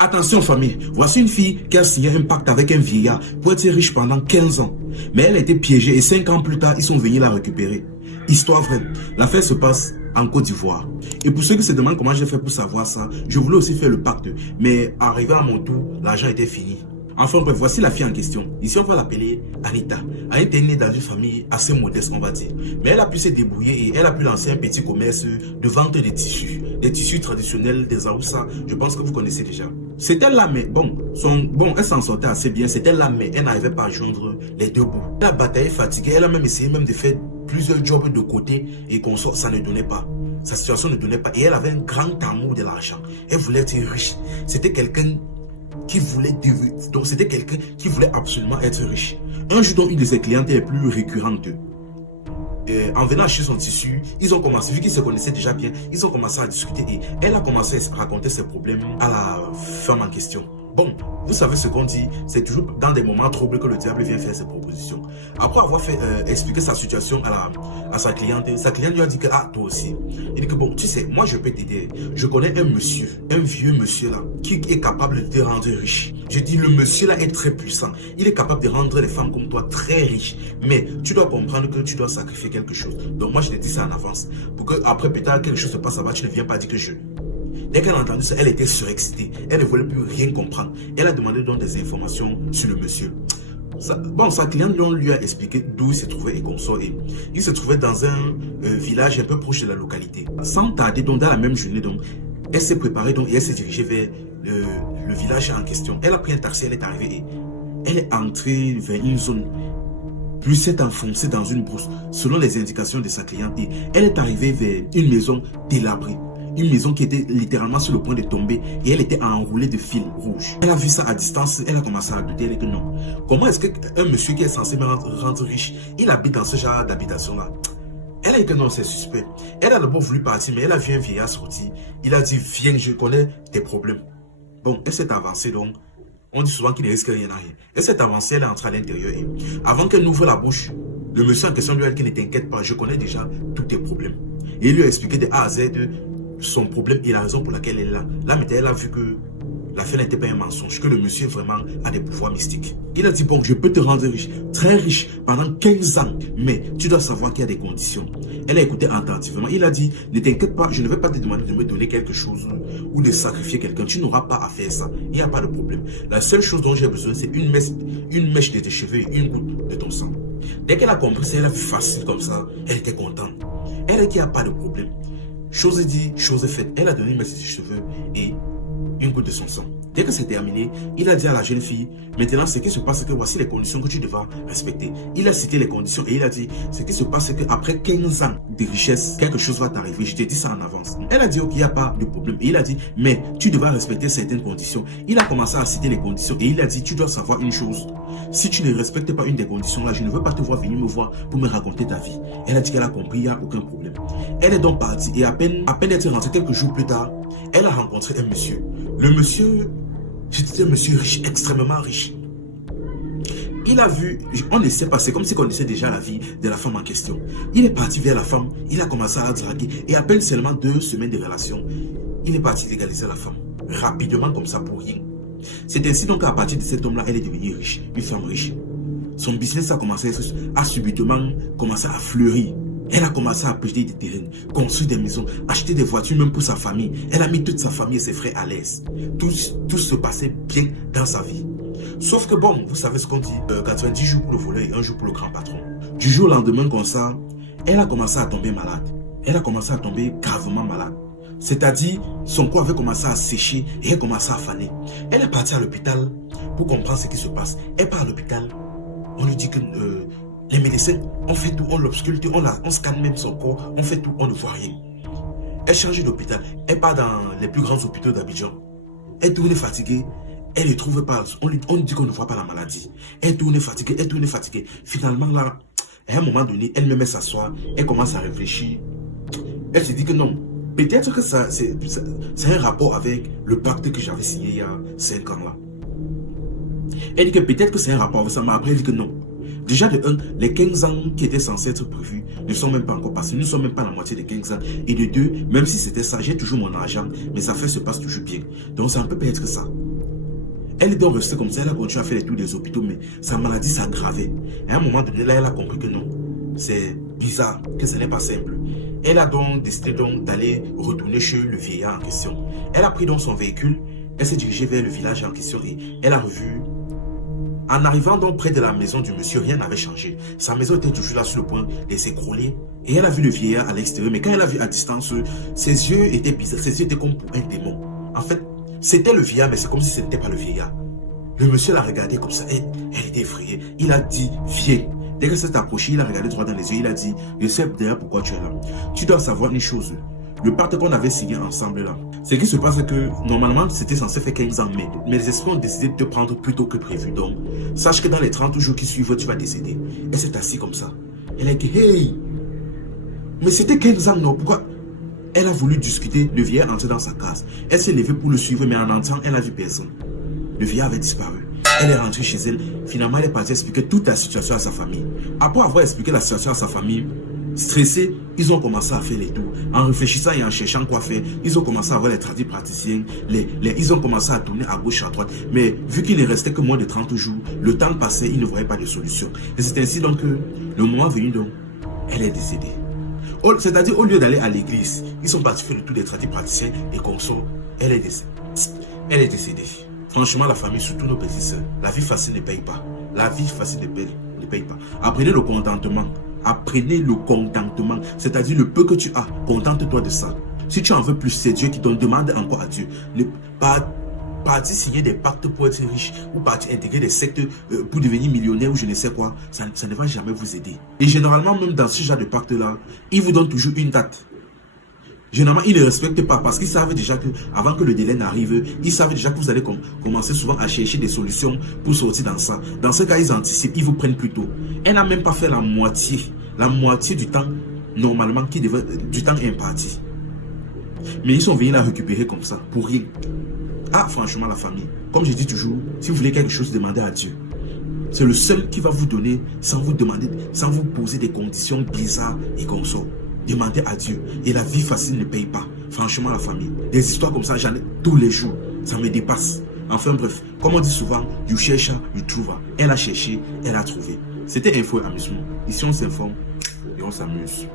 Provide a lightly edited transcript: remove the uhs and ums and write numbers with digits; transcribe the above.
Attention famille, voici une fille qui a signé un pacte avec un vieillard pour être riche pendant 15 ans. Mais elle a été piégée et 5 ans plus tard, ils sont venus la récupérer. Histoire vraie. L'affaire se passe en Côte d'Ivoire. Et pour ceux qui se demandent comment j'ai fait pour savoir ça, je voulais aussi faire le pacte. Mais arrivé à mon tour, l'argent était fini. Enfin bref, voici la fille en question. Ici, on va l'appeler Anita. Anita est née dans une famille assez modeste, on va dire. Mais elle a pu se débrouiller et elle a pu lancer un petit commerce de vente de tissus. Des tissus traditionnels des Aoussa. Je pense que vous connaissez déjà. C'était là, mais bon, elle s'en sortait assez bien. C'était là, mais elle n'arrivait pas à joindre les deux bouts. Elle a bataillé, fatiguée. Elle a même essayé de faire plusieurs jobs de côté et qu'on sort, ça ne donnait pas. Sa situation ne donnait pas. Et elle avait un grand amour de l'argent. Elle voulait être riche. C'était quelqu'un qui voulait devenir. Donc c'était quelqu'un qui voulait absolument être riche. Un jour, donc, une de ses clientes les plus récurrentes, en venant acheter son tissu, ils ont commencé, vu qu'ils se connaissaient déjà bien, ils ont commencé à discuter et elle a commencé à raconter ses problèmes à la femme en question. Bon, vous savez ce qu'on dit, c'est toujours dans des moments troublés que le diable vient faire ses propositions. Après avoir fait expliquer sa situation à sa cliente lui a dit que, ah, toi aussi. Il dit que, bon, tu sais, moi je peux t'aider. Je connais un monsieur, un vieux monsieur là, qui est capable de te rendre riche. Je dis, le monsieur là est très puissant. Il est capable de rendre les femmes comme toi très riches. Mais tu dois comprendre que tu dois sacrifier quelque chose. Donc moi je te dis ça en avance. Pour que après plus tard quelque chose se passe là-bas, tu ne viens pas dire que je... Dès qu'elle a entendu ça, elle était surexcitée. Elle ne voulait plus rien comprendre. Elle a demandé donc des informations sur le monsieur. Sa cliente lui a expliqué d'où il se trouvait et consort. Et il se trouvait dans un village un peu proche de la localité. Sans tarder, donc dans la même journée, donc, elle s'est préparée donc, et elle s'est dirigée vers le village en question. Elle a pris un taxi, elle est arrivée et elle est entrée vers une zone. Puis s'est enfoncée dans une brousse, selon les indications de sa cliente. Et elle est arrivée vers une maison délabrée. Une maison qui était littéralement sur le point de tomber et elle était enroulée de fils rouges. Elle a vu ça à distance, elle a commencé à douter, elle a dit que non. Comment est-ce qu'un monsieur qui est censé me rendre riche, il habite dans ce genre d'habitation-là? Elle a dit que non, c'est suspect. Elle a d'abord voulu partir, mais elle a vu un vieillard sortir. Il a dit, viens, je connais tes problèmes. Bon, elle s'est avancée donc. On dit souvent qu'il ne risque rien à rien. Elle s'est avancée, elle est entrée à l'intérieur et avant qu'elle n'ouvre la bouche, le monsieur en question lui a dit qu'il ne t'inquiète pas, je connais déjà tous tes problèmes. Et il lui a expliqué de A à Z son problème et la raison pour laquelle elle est là. Là, maintenant, elle a vu que l'affaire n'était pas un mensonge, que le monsieur vraiment a des pouvoirs mystiques. Il a dit, bon, je peux te rendre riche, très riche, pendant 15 ans, mais tu dois savoir qu'il y a des conditions. Elle a écouté attentivement. Il a dit, ne t'inquiète pas, je ne vais pas te demander de me donner quelque chose ou de sacrifier quelqu'un. Tu n'auras pas à faire ça. Il n'y a pas de problème. La seule chose dont j'ai besoin, c'est une mèche de tes cheveux et une goutte de ton sang. Dès qu'elle a compris ça, elle a vu facile comme ça. Elle était contente. Elle a dit qu'il n'y a pas de problème. Chose dit, chose faite. Elle a donné une mèche de ses cheveux et une goutte de son sang. Dès que c'est terminé, il a dit à la jeune fille, maintenant ce qui se passe, c'est que voici les conditions que tu devras respecter. Il a cité les conditions et il a dit, ce qui se passe, c'est qu'après 15 ans de richesse, quelque chose va t'arriver. Je t'ai dit ça en avance. Elle a dit, ok, il n'y a pas de problème. Et il a dit, mais tu devras respecter certaines conditions. Il a commencé à citer les conditions et il a dit, tu dois savoir une chose. Si tu ne respectes pas une des conditions là, je ne veux pas te voir venir me voir pour me raconter ta vie. Elle a dit qu'elle a compris, il n'y a aucun problème. Elle est donc partie et à peine être rentrée quelques jours plus tard, elle a rencontré un monsieur. Le monsieur, c'était un monsieur riche, extrêmement riche. Il a vu, on ne sait pas, c'est comme si on connaissait déjà la vie de la femme en question. Il est parti vers la femme, il a commencé à la draguer et à peine seulement 2 semaines de relation, il est parti légaliser la femme. Rapidement comme ça pour rien. C'est ainsi donc qu'à partir de cet homme-là, elle est devenue riche, une femme riche. Son business a commencé à subitement commencer à fleurir. Elle a commencé à acheter des terrains, construire des maisons, acheter des voitures même pour sa famille. Elle a mis toute sa famille et ses frères à l'aise. Tout se passait bien dans sa vie. Sauf que bon, vous savez ce qu'on dit, 90 jours pour le voleur et 1 jour pour le grand patron. Du jour au lendemain comme ça, elle a commencé à tomber malade. Elle a commencé à tomber gravement malade. C'est-à-dire, son corps avait commencé à sécher et elle commençait à faner. Elle est partie à l'hôpital pour comprendre ce qui se passe. Elle part à l'hôpital, on lui dit que... les médecins, on fait tout, on l'obsculte, on scanne même son corps, on fait tout, on ne voit rien. Elle change d'hôpital, elle part dans les plus grands hôpitaux d'Abidjan. Elle tourne fatiguée, elle ne trouve pas, on dit qu'on ne voit pas la maladie. Elle tourne fatiguée, elle tourne fatiguée. Finalement là, à un moment donné, elle me met s'asseoir, elle commence à réfléchir. Elle se dit que non, peut-être que c'est un rapport avec le pacte que j'avais signé il y a 5 ans là. Elle dit que peut-être que c'est un rapport avec ça, mais après elle dit que non. Déjà de 1, les 15 ans qui étaient censés être prévus ne sont même pas encore passés. Nous ne sommes même pas à la moitié des 15 ans. Et de 2, même si c'était ça, j'ai toujours mon argent, mes affaires se passent toujours bien. Donc ça ne peut pas être ça. Elle est donc restée comme ça, elle a continué à faire les tours des hôpitaux, mais sa maladie s'aggravait. Et à un moment donné, là, elle a compris que non, c'est bizarre, que ce n'est pas simple. Elle a donc décidé d'aller retourner chez le vieillard en question. Elle a pris donc son véhicule, elle s'est dirigée vers le village en question et elle a revu. En arrivant donc près de la maison du monsieur, rien n'avait changé. Sa maison était toujours là sur le point de s'écrouler. Et elle a vu le vieillard à l'extérieur. Mais quand elle a vu à distance, ses yeux étaient bizarres. Ses yeux étaient comme pour un démon. En fait, c'était le vieillard, mais c'est comme si ce n'était pas le vieillard. Le monsieur l'a regardé comme ça. Elle était effrayée. Il a dit, viens. Dès que s'est approché, il a regardé droit dans les yeux. Il a dit, je sais d'ailleurs pourquoi tu es là. Tu dois savoir une chose. Le pacte qu'on avait signé ensemble là, c'est qu'il se passe que normalement c'était censé faire 15 ans, mais mes esprits ont décidé de te prendre plus tôt que prévu. Donc, sache que dans les 30 jours qui suivent, tu vas décéder. Elle s'est assise comme ça. Elle a dit, hey, mais c'était 15 ans, non? Pourquoi? Elle a voulu discuter. Le vieillard entrait dans sa case. Elle s'est levée pour le suivre, mais en entrant, elle n'a vu personne. Le vieillard avait disparu. Elle est rentrée chez elle. Finalement, elle est partie expliquer toute la situation à sa famille. Après avoir expliqué la situation à sa famille, stressés, ils ont commencé à faire les tours. En réfléchissant et en cherchant quoi faire, ils ont commencé à voir les tradipraticiens. Ils ont commencé à tourner à gauche, à droite. Mais vu qu'il ne restait que moins de 30 jours, le temps passait, ils ne voyaient pas de solution. Et c'est ainsi donc que le moment venu, donc, elle est décédée. C'est-à-dire, au lieu d'aller à l'église, ils sont partis faire le tour des tradipraticiens et comme ça, elle est décédée. Elle est décédée. Franchement, la famille, surtout nos petits sœurs, la vie facile ne paye pas. La vie facile ne paye pas. Apprenez le contentement. Apprenez le contentement. C'est-à-dire le peu que tu as, contente-toi de ça. Si tu en veux plus, c'est Dieu qui t'en demande encore à Dieu. Ne pas partir signer des pactes pour être riche ou partir intégrer des sectes pour devenir millionnaire ou je ne sais quoi, ça ne va jamais vous aider. Et généralement, même dans ce genre de pacte-là, ils vous donnent toujours une date. Généralement, ils ne respectent pas parce qu'ils savent déjà que avant que le délai n'arrive, ils savent déjà que vous allez commencer souvent à chercher des solutions pour sortir dans ça. Dans ce cas, ils anticipent, ils vous prennent plus tôt. Elle n'a même pas fait la moitié du temps normalement du temps imparti. Mais ils sont venus la récupérer comme ça, pour rien. Ah, franchement, la famille, comme je dis toujours, si vous voulez quelque chose, demandez à Dieu. C'est le seul qui va vous donner sans vous demander, sans vous poser des conditions bizarres et comme ça. Demandez à Dieu. Et la vie facile ne paye pas. Franchement, la famille. Des histoires comme ça, j'en ai tous les jours. Ça me dépasse. Enfin bref, comme on dit souvent, you cherch, you trouve. Elle a cherché, elle a trouvé. C'était Info et Amusement. Ici, on s'informe et on s'amuse.